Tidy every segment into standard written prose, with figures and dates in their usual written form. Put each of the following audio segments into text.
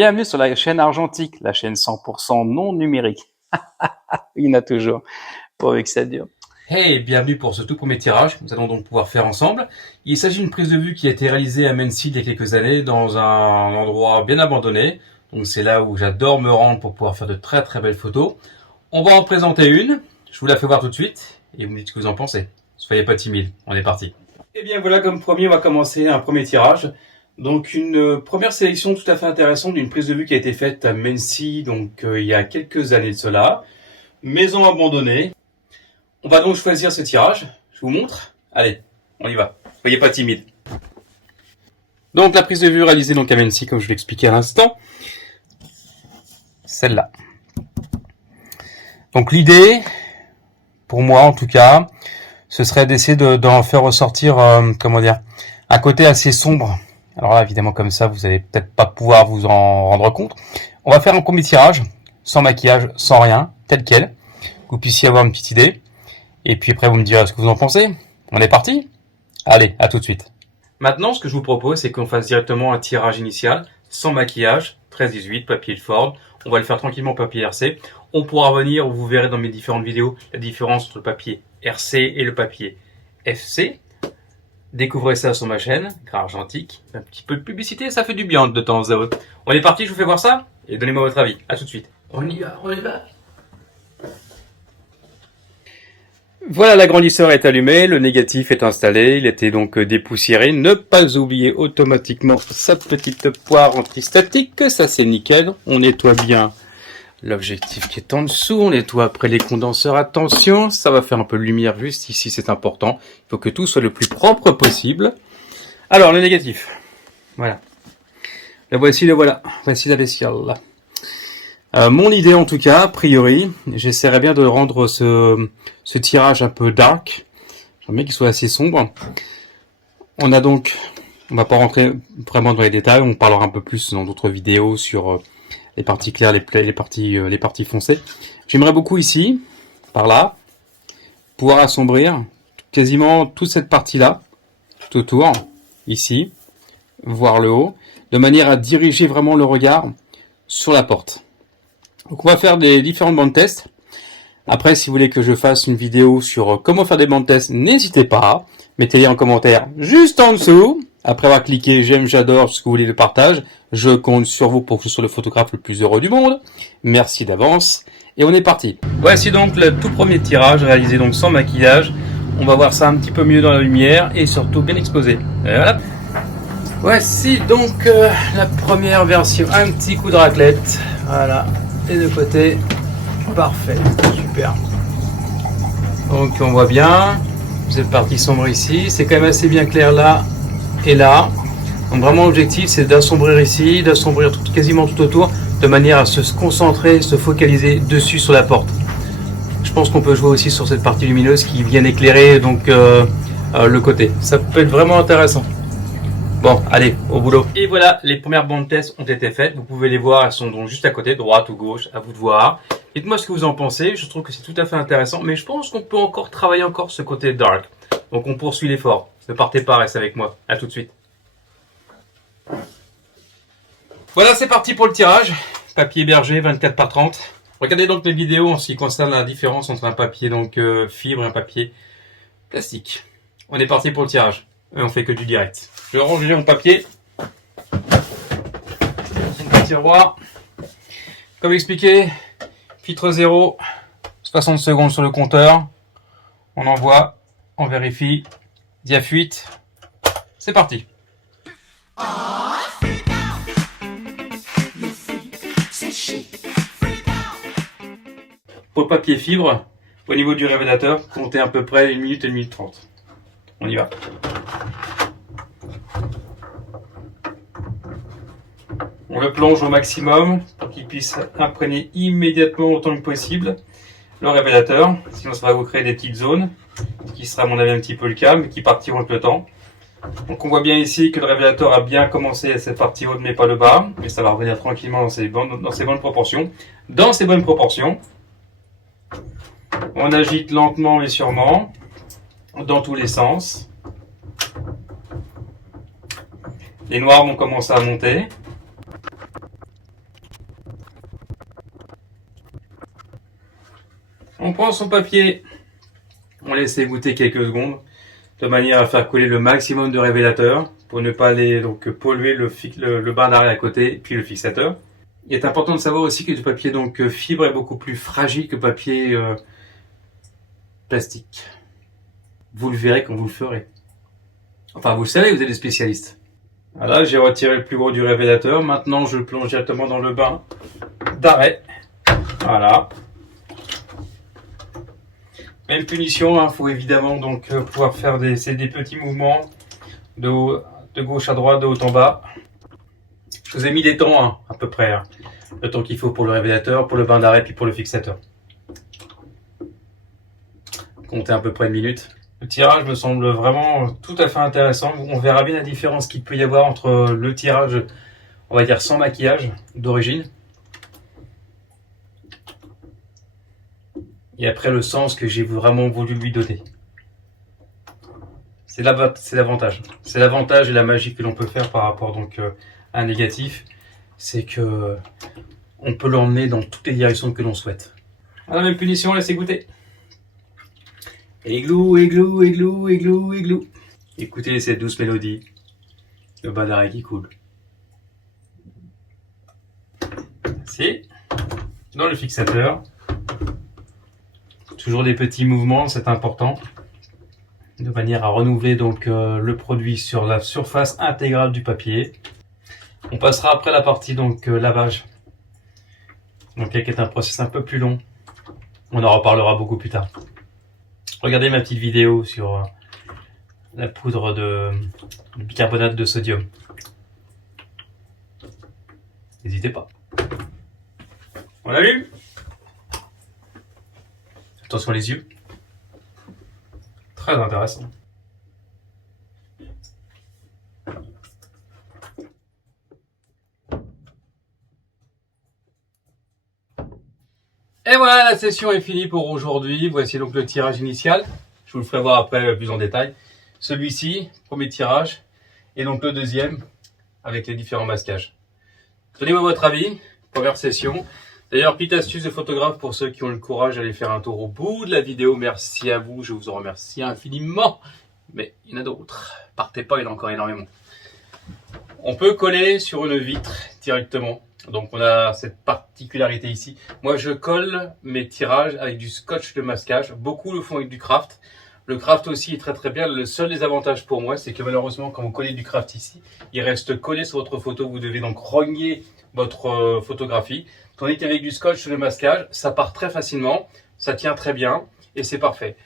Bienvenue sur la chaîne Argentique, la chaîne 100% non numérique. Il y en a toujours, pourvu que ça dure. Hey, bienvenue pour ce tout premier tirage que nous allons donc pouvoir faire ensemble. Il s'agit d'une prise de vue qui a été réalisée à Mency il y a quelques années dans un endroit bien abandonné. Donc c'est là où j'adore me rendre pour pouvoir faire de très très belles photos. On va en présenter une, je vous la fais voir tout de suite et vous me dites ce que vous en pensez. Soyez pas timide, on est parti. Et bien voilà, comme premier, on va commencer un premier tirage. Donc une première sélection tout à fait intéressante d'une prise de vue qui a été faite à Mency donc il y a quelques années de cela. Maison abandonnée. On va donc choisir ce tirage. Je vous montre. Allez, on y va. Soyez pas timide. Donc la prise de vue réalisée donc à Mency, comme je vous l'expliquais à l'instant. Celle-là. Donc l'idée, pour moi en tout cas, ce serait d'essayer d'en faire ressortir, un côté assez sombre. Alors là, évidemment, comme ça, vous allez peut-être pas pouvoir vous en rendre compte. On va faire un premier tirage, sans maquillage, sans rien, tel quel. Que vous puissiez avoir une petite idée. Et puis après, vous me direz ce que vous en pensez. On est parti? Allez, à tout de suite. Maintenant, ce que je vous propose, c'est qu'on fasse directement un tirage initial, sans maquillage, 13-18, papier Ford. On va le faire tranquillement papier RC. On pourra revenir, vous verrez dans mes différentes vidéos, la différence entre le papier RC et le papier FC. Découvrez ça sur ma chaîne, Argentique. Un petit peu de publicité, ça fait du bien de temps à autre. On est parti, je vous fais voir ça et donnez-moi votre avis. À tout de suite. On y va, on y va. Voilà, l'agrandisseur est allumé, le négatif est installé, il était donc dépoussiéré. Ne pas oublier automatiquement sa petite poire antistatique, ça c'est nickel. On nettoie bien l'objectif qui est en dessous, on nettoie après les condenseurs, attention, ça va faire un peu de lumière juste ici, c'est important. Il faut que tout soit le plus propre possible. Alors, le négatif, voilà. Le voici, le voilà, voici la bestiole. Mon idée en tout cas, a priori, j'essaierai bien de rendre ce tirage un peu dark. J'aimerais bien qu'il soit assez sombre. On a donc, on va pas rentrer vraiment dans les détails, on parlera un peu plus dans d'autres vidéos sur les parties claires, les parties foncées. J'aimerais beaucoup ici, par là, pouvoir assombrir quasiment toute cette partie-là, tout autour, ici, voir le haut, de manière à diriger vraiment le regard sur la porte. Donc on va faire des différentes bandes tests. Après, si vous voulez que je fasse une vidéo sur comment faire des bandes tests, n'hésitez pas. Mettez-les en commentaire juste en dessous. Après avoir cliqué j'aime, j'adore, ce que vous voulez, le partage. Je compte sur vous pour que je sois le photographe le plus heureux du monde. Merci d'avance. Et on est parti. Voici donc le tout premier tirage réalisé donc sans maquillage. On va voir ça un petit peu mieux dans la lumière et surtout bien exposé. Et voilà. Voici donc la première version. Un petit coup de raclette. Voilà. Et de côté, parfait, super. Donc on voit bien, cette partie sombre ici, c'est quand même assez bien clair là et là. Donc vraiment l'objectif c'est d'assombrir ici, d'assombrir quasiment tout autour, de manière à se concentrer, se focaliser dessus sur la porte. Je pense qu'on peut jouer aussi sur cette partie lumineuse qui vient éclairer donc le côté. Ça peut être vraiment intéressant. Bon, allez, au boulot. Et voilà, les premières bandes tests ont été faites. Vous pouvez les voir, elles sont donc juste à côté, droite ou gauche, à vous de voir. Dites-moi ce que vous en pensez, je trouve que c'est tout à fait intéressant, mais je pense qu'on peut encore travailler encore ce côté dark. Donc on poursuit l'effort. Ne partez pas, restez avec moi. À tout de suite. Voilà, c'est parti pour le tirage. Papier berger 24 par 30. Regardez donc les vidéos en ce qui concerne la différence entre un papier donc fibre et un papier plastique. On est parti pour le tirage. Et on fait que du direct. Je vais ranger mon papier. Mon tiroir. Comme expliqué, filtre 0, 60 secondes sur le compteur. On envoie, on vérifie. Diafuite. C'est parti. Pour le papier fibre, au niveau du révélateur, comptez à peu près 1 minute et 1 minute 30. On y va. On le plonge au maximum pour qu'il puisse imprégner immédiatement autant que possible le révélateur. Sinon ça va vous créer des petites zones, ce qui sera à mon avis un petit peu le cas, mais qui partiront avec le temps. Donc on voit bien ici que le révélateur a bien commencé à cette partie haute mais pas le bas, mais ça va revenir tranquillement dans ses bonnes proportions. Dans ces bonnes proportions, on agite lentement mais sûrement, dans tous les sens. Les noirs vont commencer à monter. On prend son papier, on laisse égoutter quelques secondes, de manière à faire couler le maximum de révélateur, pour ne pas aller donc polluer le barre d'arrêt à côté, puis le fixateur. Il est important de savoir aussi que le papier donc fibre est beaucoup plus fragile que le papier plastique. Vous le verrez quand vous le ferez. Enfin, vous le savez, vous êtes des spécialistes. Voilà, j'ai retiré le plus gros du révélateur. Maintenant, je le plonge directement dans le bain d'arrêt. Voilà. Même punition, hein, faut évidemment donc pouvoir faire des petits mouvements de gauche à droite, de haut en bas. Je vous ai mis des temps, hein, à peu près. Hein. Le temps qu'il faut pour le révélateur, pour le bain d'arrêt, puis pour le fixateur. Comptez à peu près une minute. Le tirage me semble vraiment tout à fait intéressant. On verra bien la différence qu'il peut y avoir entre le tirage, on va dire sans maquillage, d'origine, et après le sens que j'ai vraiment voulu lui donner. C'est l'avantage. C'est l'avantage et la magie que l'on peut faire par rapport donc à un négatif. C'est que on peut l'emmener dans toutes les directions que l'on souhaite. À la même punition, laissez goûter. Églou, églou, églou, églou, églou. Écoutez cette douce mélodie. Le bas d'arrêt qui coule. Ainsi. Dans le fixateur. Toujours des petits mouvements, c'est important. De manière à renouveler donc le produit sur la surface intégrale du papier. On passera après la partie donc lavage. Donc qui est un processus un peu plus long. On en reparlera beaucoup plus tard. Regardez ma petite vidéo sur la poudre de bicarbonate de sodium. N'hésitez pas. On allume. Attention les yeux. Très intéressant. Et voilà, la session est finie pour aujourd'hui. Voici donc le tirage initial. Je vous le ferai voir après plus en détail. Celui-ci, premier tirage, et donc le deuxième avec les différents masquages. Donnez-moi votre avis, première session. D'ailleurs, petite astuce de photographe pour ceux qui ont le courage d'aller faire un tour au bout de la vidéo. Merci à vous, je vous en remercie infiniment. Mais il y en a d'autres. Partez pas, il y en a encore énormément. On peut coller sur une vitre directement. Donc on a cette particularité ici. Moi je colle mes tirages avec du scotch de masquage. Beaucoup le font avec du craft. Le craft aussi est très très bien. Le seul désavantage pour moi, c'est que malheureusement quand vous collez du craft ici, il reste collé sur votre photo. Vous devez donc rogner votre photographie. Tandis qu'avec du scotch de masquage, ça part très facilement. Ça tient très bien et c'est parfait.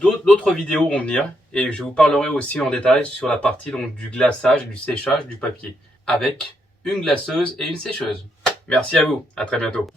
D'autres vidéos vont venir et je vous parlerai aussi en détail sur la partie donc, du glaçage et du séchage du papier avec une glaceuse et une sécheuse. Merci à vous, à très bientôt.